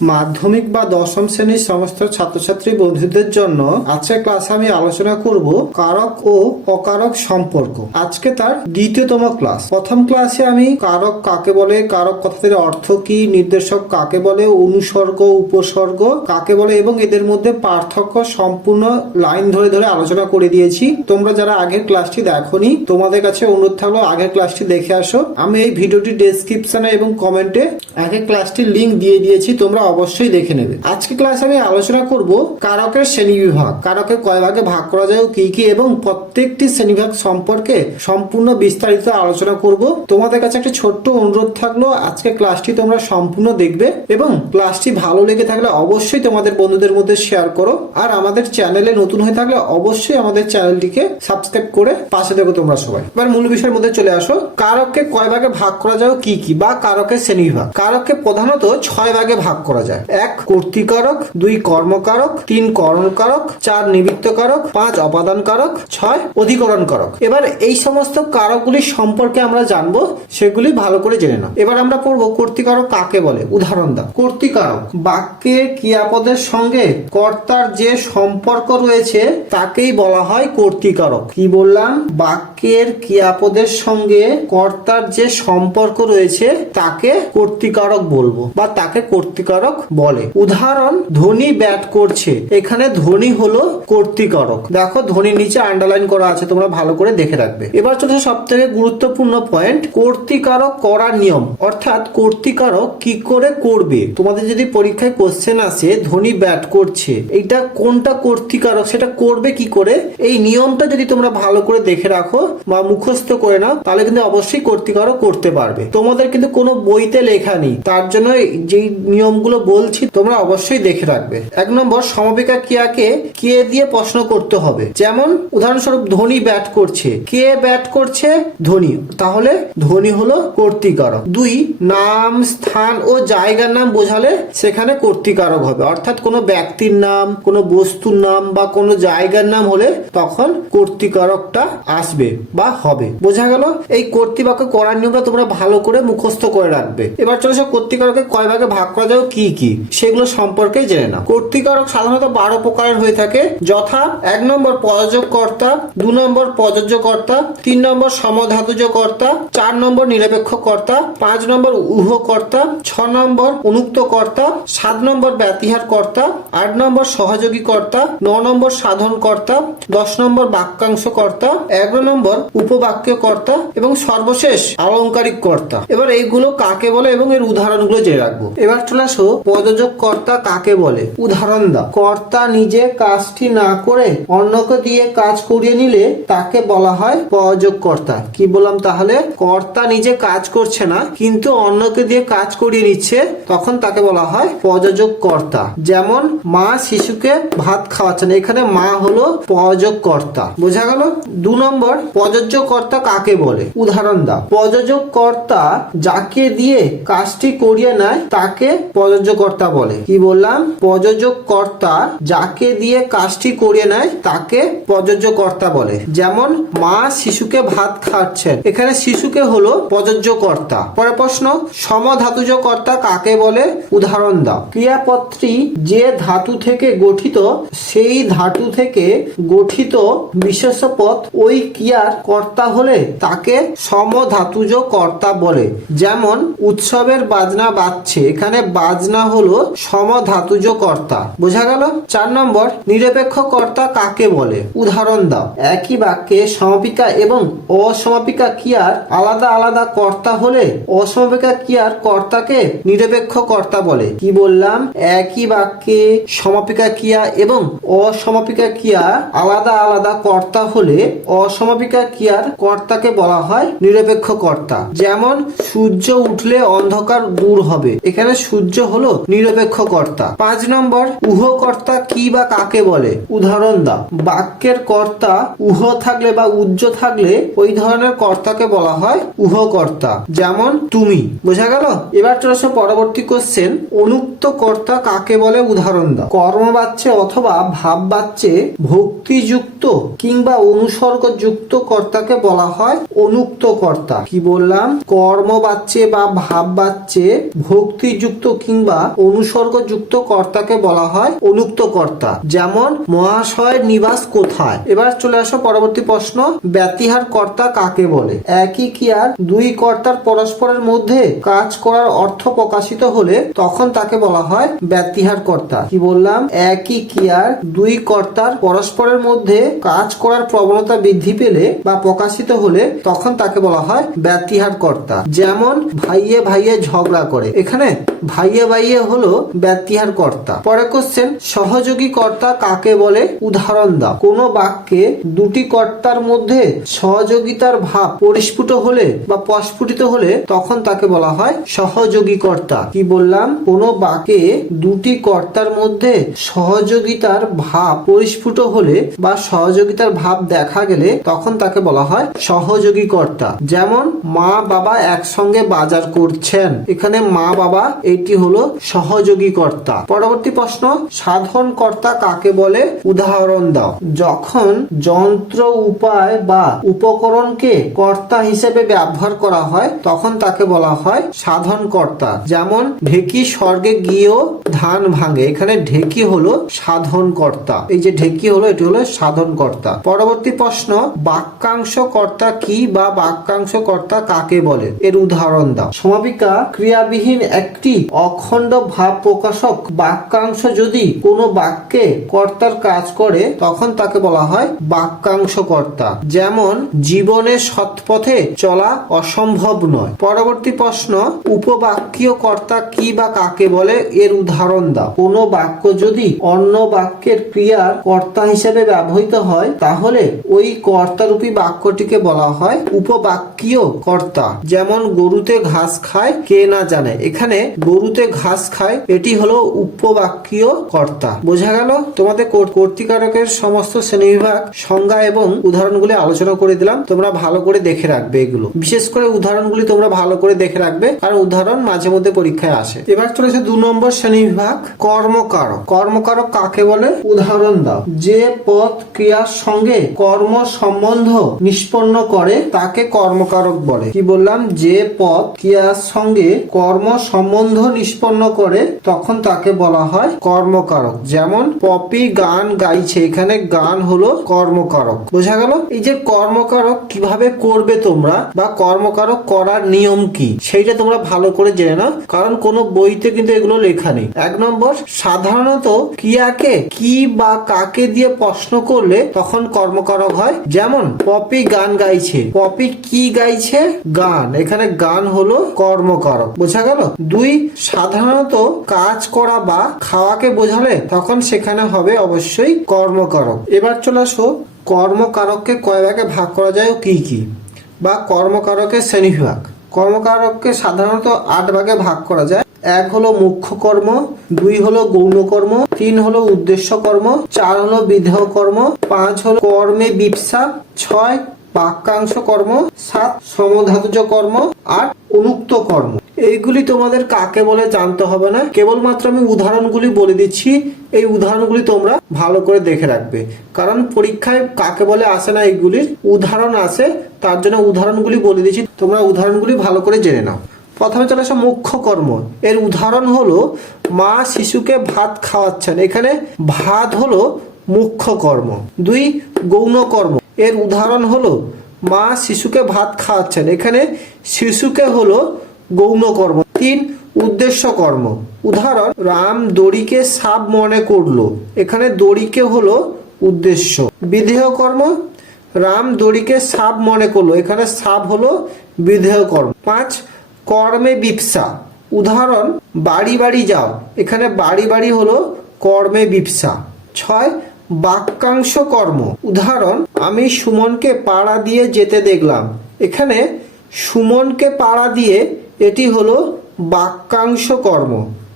মাধ্যমিক বা দশম শ্রেণির সমস্ত ছাত্রছাত্রী বন্ধুদের জন্য আজকে ক্লাসে আমি আলোচনা করব কারক ও অকারক সম্পর্ক। আজকে তার দ্বিতীয়তম ক্লাস। প্রথম ক্লাসে আমি কারক কাকে বলে, কারক কথাটির অর্থ কি, নির্দেশক কাকে বলে, অনুসর্গ, উপসর্গ কাকে বলে এবং এদের মধ্যে পার্থক্য সম্পূর্ণ লাইন ধরে ধরে আলোচনা করে দিয়েছি। তোমরা যারা আগের ক্লাসটি দেখোনি, তোমাদের কাছে অনুরোধ থাকল আগের ক্লাসটি দেখে আসো। আমি এই ভিডিওটি ডেসক্রিপশনে এবং কমেন্টে আগের ক্লাসটির লিঙ্ক দিয়ে দিয়েছি। তোমরা অবশ্যই দেখে নেবে। আজকে ক্লাসে আমি আলোচনা করব কারকের শ্রেণি বিভাগ কারকে কয় ভাগে ভাগ করা যায় কি কি এবং প্রত্যেকটি শ্রেণীবিভাগ সম্পর্কে সম্পূর্ণ বিস্তারিত আলোচনা করব। তোমাদের কাছে একটা ছোট্ট অনুরোধ থাকল, আজকে ক্লাসটি তোমরা সম্পূর্ণ দেখবে এবং ক্লাসটি ভালো লেগে থাকলে অবশ্যই তোমাদের বন্ধুদের মধ্যে শেয়ার করো। আর আমাদের চ্যানেলে নতুন হয়ে থাকলে অবশ্যই আমাদের চ্যানেলটিকে সাবস্ক্রাইব করে পাশে দেখো তোমরা সবাই। এবার মূল বিষয়ের মধ্যে চলে আসো। কারককে কয় ভাগে ভাগ করা যায় কি কি বা কারকের শ্রেণীবিভাগ? কারককে প্রধানত ছয় ভাগে ভাগ করা যায়। এক, কর্তৃকারক, দুই, কর্মকারক, তিন, করণকারক, চার নিমিত্ত কারক পাঁচ অপাদান কারক ছয় অধিকরণ কারক এবার এই সমস্ত কারকগুলি সম্পর্কে আমরা জানব, সেগুলি ভালো করে জেনে নাও। এবার আমরা পড়ব কর্তৃকারক কাকে বলে? উদাহরণ দাও। কর্তৃকারক বাক্যের ক্রিয়াপদের সঙ্গে কর্তার যে সম্পর্ক রয়েছে, তাকেই বলা হয় কর্তৃকারক। কি বললাম? বাক্যের ক্রিয়াপদের সঙ্গে কর্তার যে সম্পর্ক রয়েছে, তাকে কর্তৃকারক বলব, বা তাকে কর্তৃকারক বলে। উদাহরণ, ধনী ব্যাট করছে। এখানে ধনী হলো কর্তৃকারক দেখো ধনী নিচে আন্ডারলাইন করা আছে, তোমরা ভালো করে দেখে রাখবে। এবার চলেছে সব থেকে গুরুত্বপূর্ণ পয়েন্ট কর্তৃকারক করার নিয়ম। অর্থাৎ কর্তৃকারক কি করে করবে? তোমাদের যদি পরীক্ষায় কোশ্চেন আসে, ধনী ব্যাট করছে, এইটা কোনটা কর্তৃকারক সেটা করবে কি করে? এই নিয়মটা যদি তোমরা ভালো করে দেখে রাখো বা মুখস্থ করে নাও, তাহলে কিন্তু অবশ্যই কর্তৃকারক করতে পারবে। তোমাদের কিন্তু কোনো বইতে লেখা নেই। তার জন্য যেই নিয়মগুলো বলছি, তোমরা অবশ্যই দেখে রাখবে। এক নম্বর, সমবিকা ক্রিয়াকে কে দিয়ে প্রশ্ন করতে হবে? যেমন, উদাহরণস্বরূপ, ধনী ব্যাট করছে। কে ব্যাট করছে? ধনী। তাহলে, ধনী হলো কর্তৃকারক। দুই, নাম, স্থান ও জায়গার নাম বোঝালে সেখানে কর্তৃকারক হবে। অর্থাৎ কোনো ব্যক্তির নাম, কোনো বস্তুর নাম বা কোনো জায়গার নাম হলে তখন কর্তৃকারকটা আসবে বা হবে। বোঝা গেল? এই কর্তৃপক্ষ করার নিয়মটা তোমরা ভালো করে মুখস্থ করে রাখবে। এবার চলে সব কর্তৃকারকে কয় ভাগে ভাগ করা যায় কি কি? সেগুলো সম্পর্কে জেনে নাও। কর্তৃকারক সাধারণত বারো প্রকারের হয়ে থাকে। যথা, এক নম্বর প্রযোজক কর্তা দু নম্বর প্রযোজ্য কর্তা তিন নম্বর সমধাতুজ কর্তা চার নম্বর নিরপেক্ষ কর্তা পাঁচ নম্বর উহ কর্তা ছ নম্বর অনুক্ত কর্তা সাত নম্বর ব্যতিহার কর্তা আট নম্বর সহযোগী কর্তা ন নম্বর সাধন কর্তা দশ নম্বর বাক্যাংশ কর্তা এগারো নম্বর উপবাক্য কর্তা এবং সর্বশেষ আলংকারিক কর্তা এবার এইগুলো কাকে বলে এবং এর উদাহরণগুলো জেনে রাখব। এবার চলে আসো প্রযোজক কর্তা কাকে বলে? উদাহরণ দাও। কর্তা নিজে কাজটি না করে অন্যকে দিয়ে কাজ করিয়ে নিলে তাকে বলা হয় প্রযোজক কর্তা কি বললাম তাহলে? কর্তা নিজে কাজ করছে না, কিন্তু অন্যকে দিয়ে কাজ করিয়ে নিচ্ছে, তখন তাকে বলা হয় প্রযোজক কর্তা যেমন মা শিশুকে ভাত খাওয়াচ্ছেন, এখানে মা হলো প্রযোজক কর্তা বোঝা গেল? দু নম্বর প্রযোজ্য কর্তা কাকে বলে? উদাহরণ দাও। প্রযোজক কর্তা যাকে দিয়ে কাজটি করিয়ে নেয়, তাকে প্রযোজ্য কর্তা বলে। কি বললাম? প্রযোজক কর্তা যাকে দিয়ে কাজটি করিয়ে নেয়, তাকে প্রযোজ্য কর্তা বলে। যেমন, মা শিশুকে ভাত খাচ্ছেন এখানে শিশুকে হলো প্রযোজ্য কর্তা পরে প্রশ্ন সমধাতুজ কর্তা কাকে বলে? উদাহরণ দাও। ক্রিয়াপত্রী যে ধাতু থেকে গঠিত, সেই ধাতু থেকে গঠিত বিশেষ পদ ওই ক্রিয়ার কর্তা হলে তাকে সমধাতুজ কর্তা বলে। যেমন, উৎসবের বাজনা বাজছে। এখানে বাজনা হলো সমধাতুজ কর্তা বোঝা গেল? চার নম্বর নিরপেক্ষ কর্তা কাকে বলে? উদাহরণ দাও। একই বাক্যে সমাপিকা এবং অসমাপিকা ক্রিয়ার আলাদা আলাদা কর্তা হলে অসমাপিকা ক্রিয়ার কর্তাকে নিরপেক্ষ কর্তা বলে? কি বললাম? একই বাক্যে সমাপিকা ক্রিয়া এবং অসমাপিকা ক্রিয়া আলাদা আলাদা কর্তা হলে অসমাপিকা ক্রিয়ার কর্তাকে বলা হয় নিরপেক্ষ কর্তা যেমন, সূর্য উঠলে অন্ধকার দূর হবে। এখানে সূর্য হলো নিরপেক্ষ কর্তা। পাঁচ নম্বর, উহ কর্তা কি বা কাকে বলে? উদাহরণ দাও। বাক্যের কর্তা উহ থাকলে বা উজ্জ থাকলে ওই ধরনের কর্তাকে বলা হয় উহ কর্তা। যেমন, তুমি। বোঝা গেল? এবার চলে আসো পরবর্তী কোশ্চেন অনুক্ত কর্তা কাকে বলে? উদাহরণ দাও। কর্ম বাচ্চে অথবা ভাব বাচ্চে ভক্তিযুক্ত কিংবা অনুসর্গ যুক্ত কর্তাকে বলা হয় অনুক্ত কর্তা। কি বললাম? কর্ম বাচ্চে বা ভাব বাচ্চে ভক্তিযুক্ত কিংবা কিংবা অনুসর্গযুক্ত কর্তাকে বলা হয় অনুক্ত কর্তা, যেমন মহাশয়ের নিবাস কোথায়? এবার চলে আসো পরবর্তী প্রশ্ন, ব্যতিহার কর্তা কাকে বলে? একই ক্রিয়ার দুই কর্তার পরস্পরের মধ্যে কাজ করার অর্থ প্রকাশিত হলে তখন তাকে বলা হয় ব্যতিহার কর্তা। কি বললাম? একই ক্রিয়ার দুই কর্তার পরস্পরের মধ্যে কাজ করার প্রবণতা বৃদ্ধি পেলে বা প্রকাশিত হলে তখন তাকে বলা হয় ব্যতিহার কর্তা। যেমন ভাইয়ে ভাইয়ে ঝগড়া করে। এখানে ভাইয়ে ভাইয়ে হলো ব্যতিহার কর্তা। পরে কোশ্চেন সহযোগী কর্তা কাকে বলে? উদাহরণ দাও। কোন বাক্যে দুটি কর্তার মধ্যে সহযোগিতার ভাব পরিস্ফুট হলে বা প্রস্ফুটিত হলে তখন তাকে বলা হয় সহযোগী কর্তা। কি বললাম? কোন বাক্যে দুটি কর্তার মধ্যে সহযোগিতার ভাব পরিস্ফুট হলে বা সহযোগিতার ভাব দেখা গেলে তখন তাকে বলা হয় সহযোগী কর্তা। যেমন মা বাবা একসঙ্গে বাজার করছেন। এখানে মা বাবা এটি হলো সহযোগী কর্তা পরবর্তী প্রশ্ন সাধন কর্তা কাকে বলে? উদাহরণ দাও। যখন যন্ত্র উপায় বা উপকরণকে কর্তা হিসেবে ব্যবহার করা হয়, তখন তাকে বলা হয় সাধন কর্তা যেমন, ঢেকি স্বর্গে গিয়েও ধান ভাঙে। এখানে ঢেকি হলো সাধন কর্তা এই যে ঢেকি হলো, এটি হলো সাধন কর্তা পরবর্তী প্রশ্ন, বাক্যাংশ কর্তা কি বা বাক্যাংশ কর্তা কাকে বলে? এর উদাহরণ দাও। সমাপিকা, ক্রিয়াবিহীন একটি অখণ্ড ভাব প্রকাশক বাক্যাংশ যদি কোনো বাক্যে কর্তার কাজ করে, তখন তাকে বলা হয় বাক্যাংশ কর্তা যেমন, জীবনে সৎপথে চলা অসম্ভব নয়। পরবর্তী প্রশ্ন, উপবাক্যীয় কর্তা কি বা কাকে বলে? এর উদাহরণ দাও। কোনো বাক্য যদি অন্য বাক্যের ক্রিয়ার কর্তা হিসেবে ব্যবহৃত হয়, তাহলে ওই কর্তারূপী বাক্যটিকে বলা হয় উপবাক্যীয় কর্তা। যেমন, গরুতে ঘাস খায়, কে না জানে। এখানে গরুতে ঘাস খায়, এটি হলো উপবাক্যীয় কর্তা। বোঝা গেল? তোমাদের কর- কর্তৃকারকের সমস্ত শ্রেণীবিভাগ, সংজ্ঞা এবং উদাহরণগুলি আলোচনা করে দিলাম। তোমরা ভালো করে দেখে রাখবে এগুলো। বিশেষ করে উদাহরণগুলি তোমরা ভালো করে দেখে রাখবে, কারণ উদাহরণ মাঝে মধ্যে পরীক্ষায় আসে। এবার চলেছে দু নম্বর শ্রেণীবিভাগ, কর্মকারক। কর্মকারক কাকে বলে? উদাহরণ দাও। যে পদ ক্রিয়ার সঙ্গে কর্ম সম্বন্ধ নিষ্পন্ন করে, তাকে কর্মকারক বলে। কি বললাম? যে পদ ক্রিয়ার সঙ্গে কর্ম সম্বন্ধ নিষ্পন্ন করে, তখন তাকে বলা হয় কর্মকারক। যেমন, পপি গান গাইছে, এখানে গান হলো কর্মকারক। বোঝা গেল? এই যে কর্মকারক কীভাবে করবে তোমরা বা কর্মকারক করার নিয়ম কি, সেইটা তোমরা ভালো করে জেনে নাও, কারণ কোনো বইতে কিন্তু এগুলো লেখা নেই। এক নম্বর, সাধারণত কিয়াকে, কি বা কাকে দিয়ে প্রশ্ন করলে তখন কর্মকারক হয়? যেমন, পপি গান গাইছে, পপি কি গাইছে? গান। এখানে গান হলো কর্মকারক। বোঝা গেল? দুই সাধারণত কাজ করা বা খাওয়াকে বোঝালে তখন সেখানে হবে অবশ্যই কর্মকারক। এবার চলে আসো, কর্মকারককে কয় ভাগে ভাগ করা যায় কি কি? বা কর্মকারকের শ্রেণীবিভাগ। কর্মকারককে সাধারণত আট ভাগে ভাগ করা যায়। এক হলো মুখ্য কর্ম, দুই হলো গৌণ কর্ম, তিন হলো উদ্দেশ্য কর্ম, চার হলো বিধেয় কর্ম, পাঁচ হলো কর্মে বিপসা, ছয় বাক্যাংশ কর্ম, সাত সমধাতুজ কর্ম, আট অনুক্ত কর্ম। এইগুলি তোমাদের কাকে বলে জানতে হবে না? কেবলমাত্র আমি উদাহরণগুলি বলে দিচ্ছি। এই উদাহরণগুলি তোমরা ভালো করে দেখে রাখবে। কারণ পরীক্ষায় কাকে বলে আসে না এইগুলির উদাহরণ আসে তার জন্য উদাহরণগুলি বলে দিচ্ছি। তোমরা উদাহরণগুলি ভালো করে জেনে নাও। প্রথমে চলে আসো মুখ্য কর্ম। এর উদাহরণ হলো, মা শিশুকে ভাত খাওয়াচ্ছেন। এখানে ভাত হলো মুখ্য কর্ম। দুই, গৌণ কর্ম। এর উদাহরণ হলো, মা শিশুকে ভাত খাওয়াচ্ছেন। এখানে শিশুকে হলো গৌণ কর্ম। তিন, উদ্দেশ্য কর্ম। উদাহরণ, রাম দড়িকে সাপ মনে করল। এখানে দড়িকে হলো উদ্দেশ্য। বিধেয় কর্ম, রাম দড়িকে সাপ মনে করল। এখানে সাপ হলো বিধেয় কর্ম। পাঁচ, কর্মে বিপসা। উদাহরণ, বাড়ি বাড়ি যাও। এখানে বাড়ি বাড়ি হলো কর্মে বিপসা। ছয় বাক্যাংশ কর্ম। উদাহরণ, আমি সুমনকে পাড়া দিয়ে যেতে দেখলাম। এখানে সুমনকে পাড়া দিয়ে এটি হলো বাক্যাংশ কর্ম।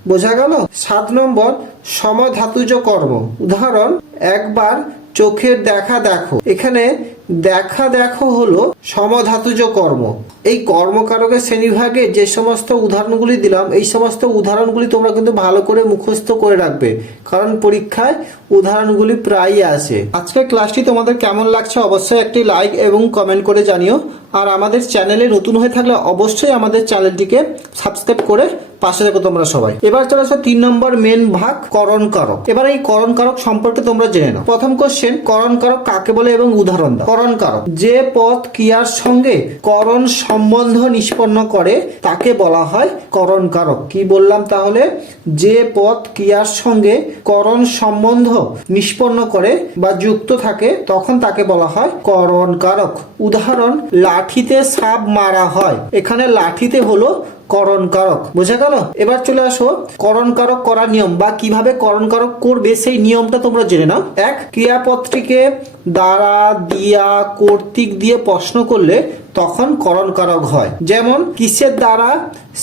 বোঝা গেল? সাত নম্বর, সমধাতুজ কর্ম। উদাহরণ, একবার চোখের দেখা দেখো। এখানে দেখা দেখো হলো সমধাতুজ কর্ম। এই কর্মকারকের শ্রেণীভাগে যে সমস্ত উদাহরণগুলি দিলাম, এই সমস্ত উদাহরণগুলি তোমরা কিন্তু ভালো করে মুখস্থ করে রাখবে। কারণ পরীক্ষায় উদাহরণগুলি প্রায়ই আসে। আজকের ক্লাসটি তোমাদের কেমন লাগছে অবশ্যই একটি লাইক এবং কমেন্ট করে জানিও। আর আমাদের চ্যানেলে নতুন হয়ে থাকলে অবশ্যই আমাদের চ্যানেলটিকে সাবস্ক্রাইব করে পাশে দেখো তোমরা সবাই। এবার চলে আসো তিন নম্বর মেন ভাগ, করণ কারক। এবার এই করণ কারক সম্পর্কে তোমরা জেনে নাও। প্রথম কোশ্চেন করণ কারক কাকে বলে এবং উদাহরণ দাও। করণ কারক, যে পথ ক্রিয়ার সঙ্গে করণ সম্বন্ধ নিষ্পন্ন করে, তাকে বলা হয় করণ কারক। কি বললাম তাহলে? যে পথ ক্রিয়ার সঙ্গে করণ সম্বন্ধ নিষ্পন্ন করে বা যুক্ত থাকে, তখন তাকে বলা হয় করণ কারক। উদাহরণ, লাঠিতে সাপ মারা হয়। এখানে লাঠিতে হলো করণ কারক বুঝে গেল? এবার চলে আসো করণ কারক করার নিয়ম বা কীভাবে করণ কারক করবে সেই নিয়মটা তোমরা জেনে নাও। এক ক্রিয়াপত্রীকে দ্বারা দিয়া কর্তৃক দিয়ে প্রশ্ন করলে তখন করণ কারক হয়। যেমন, কিসের দ্বারা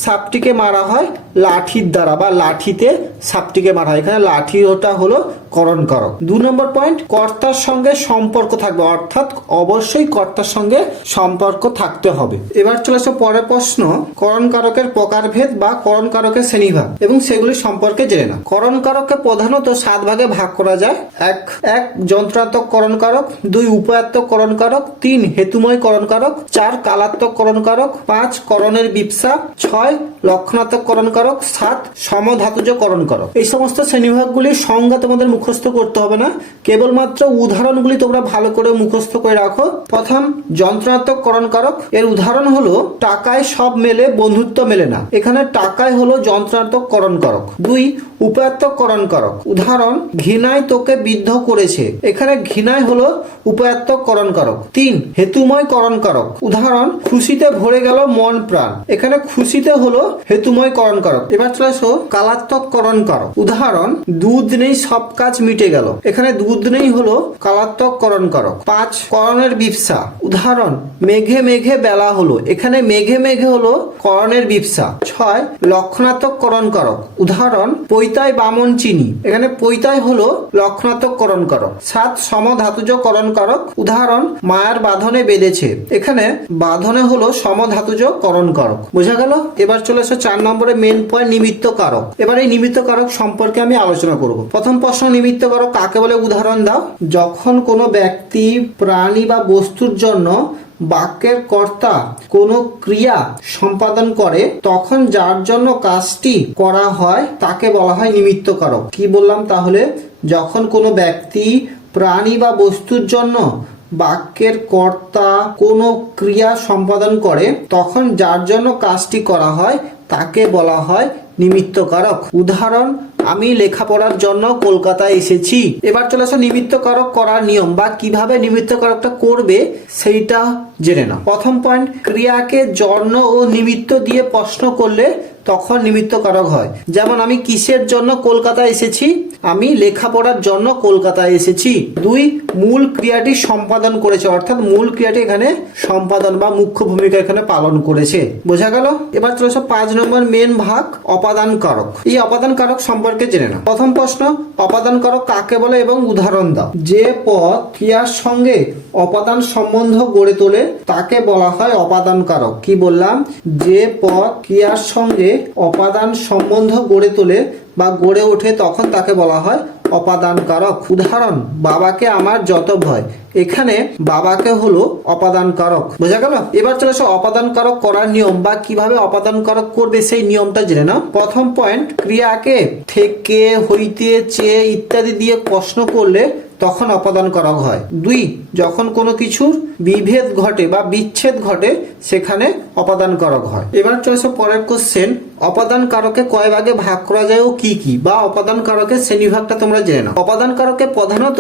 সাপটিকে মারা হয়? লাঠির দ্বারা বা লাঠিতে সাপটিকে মারা হয়। এখানে লাঠি ওটা হলো করণ কারক দু নম্বর পয়েন্ট, কর্তার সঙ্গে সম্পর্ক থাকবে। অর্থাৎ অবশ্যই কর্তার সঙ্গে সম্পর্ক থাকতে হবে। এবার চলে আসো পরের প্রশ্ন করণ কারকের প্রকারভেদ বা করণ কারকের শ্রেণীভাগ এবং সেগুলি সম্পর্কে জেনে না করণ কারককে প্রধানত সাত ভাগে ভাগ করা যায়। এক এক যন্ত্রাত্মক করণ কারক দুই উপায়াত্মক করণ কারক তিন, হেতুময় করণ কারক চার কালাত্মক করণ কারক পাঁচ করণের বিপসা, ছয় লক্ষণাত্মক করণ কারক সাত সমধাতুজ করণ কারক এই সমস্ত শ্রেণীভাগগুলির সংজ্ঞা তোমাদের মুখস্থ করতে হবে না। কেবলমাত্র উদাহরণগুলি তোমরা ভালো করে মুখস্থ করে রাখো। প্রথম যন্ত্রণাত্মক করণ কারক এর উদাহরণ হলো, টাকায় সব মেলে, বন্ধুত্ব মেলে না। এখানে টাকায় হলো যন্ত্রণাত্মক করণ কারক দুই উপায়াত্মক করণ কারক। উদাহরণ ঘৃণায় তোকে বিদ্ধ করেছে। এখানে ঘৃণায় হলো উপায়াত্মক করণ কারক। তিন হেতুময় করণ উদাহরণ, খুশিতে ভরে গেল মন প্রাণ। এখানে খুশিতে হলো হেতুময় করণ এবার চলে আসো কালাত্মক করণ কারক। উদাহরণ, দুধ নেই, সব কাজ মিটে গেল। এখানে দুধ নেই হলো কালাত্মক করণ কারক। পাঁচ, করণের বিপসা উদাহরণ, মেঘে মেঘে বেলা হলো। এখানে মেঘে মেঘে হলো করণের বিপসা ছয় লক্ষণাত্মক করণ কারক। উদাহরণ পৈতায় বামন চিনি। এখানে পৈতায় হলো লক্ষণাত্মক করণ কারক। সাত সমধাতুজ করণ কারক উদাহরণ, মায়ার বাঁধনে বেঁধেছে। এখানে বাঁধনে হলো সমধাতুজ করণ কারক। বোঝা গেল? এবার চলে এসো চার নম্বরে মেন পয়েন্ট নিমিত্ত কারক। এবার এই নিমিত্ত কারক সম্পর্কে আমি আলোচনা করব। প্রথম প্রশ্ন, নিমিত্ত কারক কাকে বলে? উদাহরণ দাও। যখন কোনো ব্যক্তি, প্রাণী বা বস্তুর জন্য বাক্যের কর্তা কোনো ক্রিয়া সম্পাদন করে, তখন যার জন্য কাজটি করা হয়, তাকে বলা হয় নিমিত্ত কারক কি বললাম তাহলে? যখন কোনো ব্যক্তি প্রাণী বা বস্তুর জন্য বাক্যের কর্তা কোনো ক্রিয়া সম্পাদন করে, তখন যার জন্য কাজটি করা হয়, তাকে বলা হয় নিমিত্তকারক। উদাহরণ আমি লেখাপড়ার জন্য কলকাতায় এসেছি। এবার চলে আসো নিমিত্তকারক করার নিয়ম বা কীভাবে নিমিত্তকারকটা করবে সেইটা জেনে নাও। প্রথম পয়েন্ট ক্রিয়াকে জন্য ও নিমিত্ত দিয়ে প্রশ্ন করলে তখন নিমিত্তকারক হয়। যেমন আমি কিসের জন্য কলকাতা এসেছি? আমি লেখাপড়ার জন্য কলকাতায় এসেছি। দুই, মূল ক্রিয়াটি সম্পাদন করেছে। অর্থাৎ মূল ক্রিয়াটি এখানে সম্পাদন বা মুখ্য ভূমিকা এখানে পালন করেছে। বোঝা গেল? এবার চলে আসো পাঁচ নম্বর মেন ভাগ, অপাদান কারক। এই অপাদান কারক সম্পর্কে জেনে নাও। প্রথম প্রশ্ন, অপাদান কারক কাকে বলে এবং উদাহরণ দাও। যে পদ ক্রিয়ার সঙ্গে অপাদান সম্বন্ধ গড়ে তোলে, তাকে বলা হয় অপাদান কারক। কি বললাম? যে পদ ক্রিয়ার সঙ্গে অপাদান সম্বন্ধ গড়ে তোলে বা গড়ে ওঠে তখন তাকে বলা হয় অপাদান কারক উদাহরণ, বাবাকে আমার যত ভয়। এখানে বাবাকে হলো অপাদান কারক বোঝা গেল? এবার চলে আসো অপাদান কারক করার নিয়ম বা কীভাবে অপাদান কারক করবে সেই নিয়মটা জেনে নাও। প্রথম পয়েন্ট ক্রিয়াকে থেকে, হইতে, চেয়ে ইত্যাদি দিয়ে প্রশ্ন করলে তখন অপাদান করা হয়। দুই, যখন কোনো কিছুর বিভেদ ঘটে বা বিচ্ছেদ ঘটে, সেখানে অপাদান করক হয়। এবার চলেছে পরের কোশ্চেন অপাদান কারকে কয় ভাগে ভাগ করা যায় ও কি কি? বা অপাদান কারকের শ্রেণীভাগটা তোমরা জেনে নাও। অপাদান কারকে প্রধানত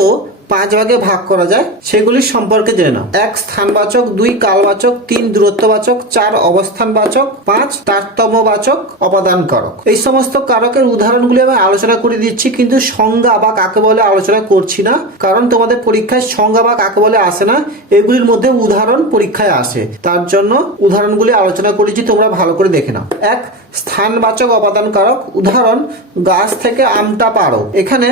পাঁচ ভাগে ভাগ করা যায়, সেগুলির সম্পর্কে জেনে নাও। এক, স্থানবাচক, দুই, কালবাচক, তিন, দূরত্ববাচক, চার, অবস্থানবাচক, পাঁচ, তারতম্যবাচক অপাদান কারক এই সমস্ত কারকের উদাহরণগুলি আমি আলোচনা করে দিচ্ছি, কিন্তু সংজ্ঞা বা কাকে বলে আলোচনা করছি না, কারণ তোমাদের পরীক্ষায় সংজ্ঞা বা কাকে বলে আসে না, এগুলির মধ্যে উদাহরণ পরীক্ষায় আসে। তার জন্য উদাহরণগুলি আলোচনা করেছি, তোমরা ভালো করে দেখে নাও। এক, স্থানবাচক অপাদান কারক উদাহরণ, গাছ থেকে আমটা পারো। এখানে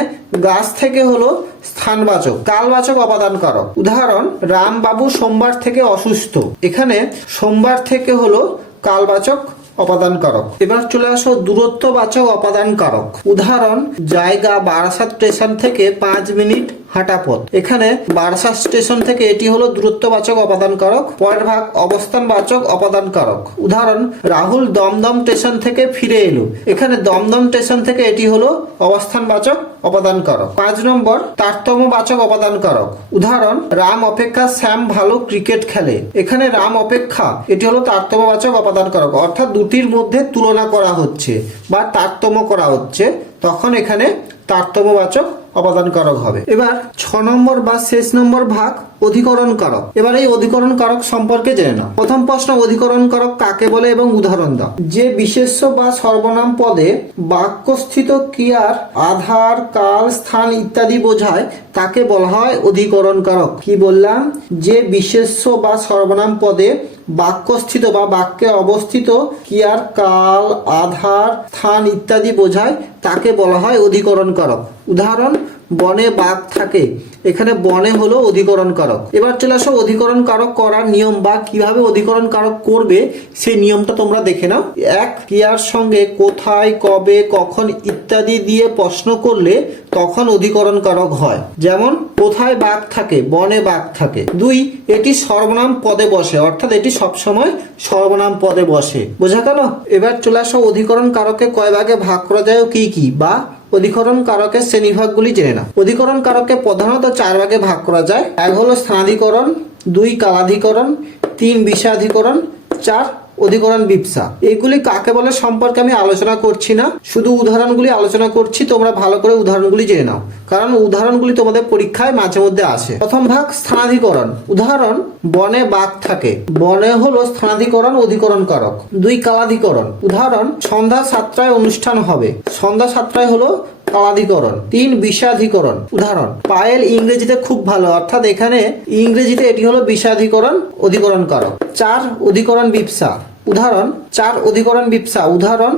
গাছ থেকে হলো স্থানবাচক। কালবাচক কালবাচক অবদান কারক উদাহরণ, রামবাবু সোমবার থেকে অসুস্থ। এখানে সোমবার থেকে হলো কালবাচক অপাদান কারক। এবার চলে আসো, দূরত্ববাচক অপাদান কারক। উদাহরণ, জায়গা বারাসাত স্টেশন থেকে পাঁচ মিনিট হাঁটা পথ এখানে বারাসা স্টেশন থেকে এটি হলো দূরত্ববাচক অপাদান কারক পরের ভাগ অবস্থানবাচক অপাদান কারক উদাহরণ, রাহুল দমদম স্টেশন থেকে ফিরে এলো। এখানে দমদম স্টেশন থেকে এটি হলো অবস্থানবাচক অপাদান কারক পাঁচ নম্বর, তারতম্যবাচক অপাদান কারক উদাহরণ, রাম অপেক্ষা শ্যাম ভালো ক্রিকেট খেলে। এখানে রাম অপেক্ষা, এটি হলো তারতম্যবাচক অপাদান কারক অর্থাৎ দুটির মধ্যে তুলনা করা হচ্ছে বা তারতম্য করা হচ্ছে। তখন এখানে তারতম্যবাচক অপাদান কারক হবে। এবার ছ নম্বর বা শেষ নম্বর ভাগ অধিকরণ কারক। এবার এই অধিকরণ কারক সম্পর্কে জেনে নাও। প্রথম প্রশ্ন, অধিকরণ কারক কাকে বলে এবং উদাহরণ দাও। যে বিশেষ্য বা সর্বনাম পদে বাক্যস্থিত ক্রিয়ার আধার, কাল, স্থান ইত্যাদি বোঝায়, তাকে বলা হয় অধিকরণ কারক। কি বললাম? যে বিশেষ্য বা সর্বনাম পদে বাক্যস্থিত বা বাক্যে অবস্থিত ক্রিয়ার কাল, আধার, স্থান ইত্যাদি বোঝায়, তাকে বলা হয় অধিকরণ কারক উদাহরণ বনে বাঘ থাকে। এখানে বনে হলো অধিকরণ কারক। এবার চলে আসো অধিকরণ কারক করার নিয়ম বা কীভাবে অধিকরণ কারক করবে সেই নিয়মটা তোমরা দেখে নাও। এক ক্রিয়ার সঙ্গে কোথায়, কবে, কখন ইত্যাদি দিয়ে প্রশ্ন করলে তখন অধিকরণ কারক হয়। যেমন, কোথায় বাঘ থাকে, বনে বাঘ থাকে। দুই, এটি সর্বনাম পদে বসে, অর্থাৎ এটি সবসময় সর্বনাম পদে বসে। বোঝা গেল? এবার চলে আসো অধিকরণ কারকে কয় ভাগে ভাগ করা যায় কি কি বা অধিকরণ কারকের শ্রেণীভাগগুলি জেনে না অধিকরণ কারককে প্রধানত চার ভাগে ভাগ করা যায়। এক হলো স্থানাধিকরণ, দুই কালাধিকরণ, তিন বিষাধিকরণ, চার অধিকরণ বিপসা। এগুলি কাকে বলে সম্পর্কে আমি আলোচনা করছি না। শুধু উদাহরণগুলি আলোচনা করছি, তোমরা ভালো করে উদাহরণগুলি জেনে নাও। কারণ উদাহরণগুলি তোমাদের পরীক্ষায় মাঝে মধ্যে আসে। প্রথম ভাগ, স্থানাধিকরণ। উদাহরণ, বনে বাঘ থাকে। বনে হলো স্থানাধিকরণ অধিকরণ কারক দুই কালাধিকরণ। উদাহরণ, সন্ধ্যা সাতটায় অনুষ্ঠান হবে। সন্ধ্যা সাতটায় হলো কালাধিকরণ তিন বিষাধিকরণ। উদাহরণ, পায়েল ইংরেজিতে খুব ভালো, অর্থাৎ এখানে ইংরেজিতে এটি হলো বিষাধিকরণ অধিকরণ কারক চার অধিকরণ বিপসা। উদাহরণ, চার অধিকরণ বিপসা। উদাহরণ,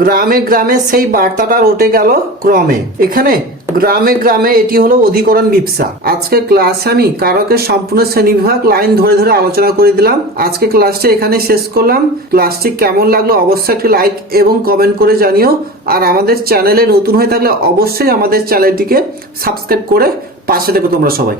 গ্রামে গ্রামে সেই বার্তাটা রটে গেল ক্রমে। এখানে গ্রামে গ্রামে এটি হলো অধিকরণ বিপসা। আজকে ক্লাসে আমি কারকের সম্পূর্ণ শ্রেণীবিভাগ লাইন ধরে ধরে আলোচনা করে দিলাম। আজকে ক্লাসটি এখানে শেষ করলাম। ক্লাসটি কেমন লাগল অবশ্যই একটি লাইক এবং কমেন্ট করে জানিও। আর আমাদের চ্যানেলে নতুন হয়ে থাকলে অবশ্যই আমাদের চ্যানেলটিকে সাবস্ক্রাইব করে পাশে থেকো তোমরা সবাই।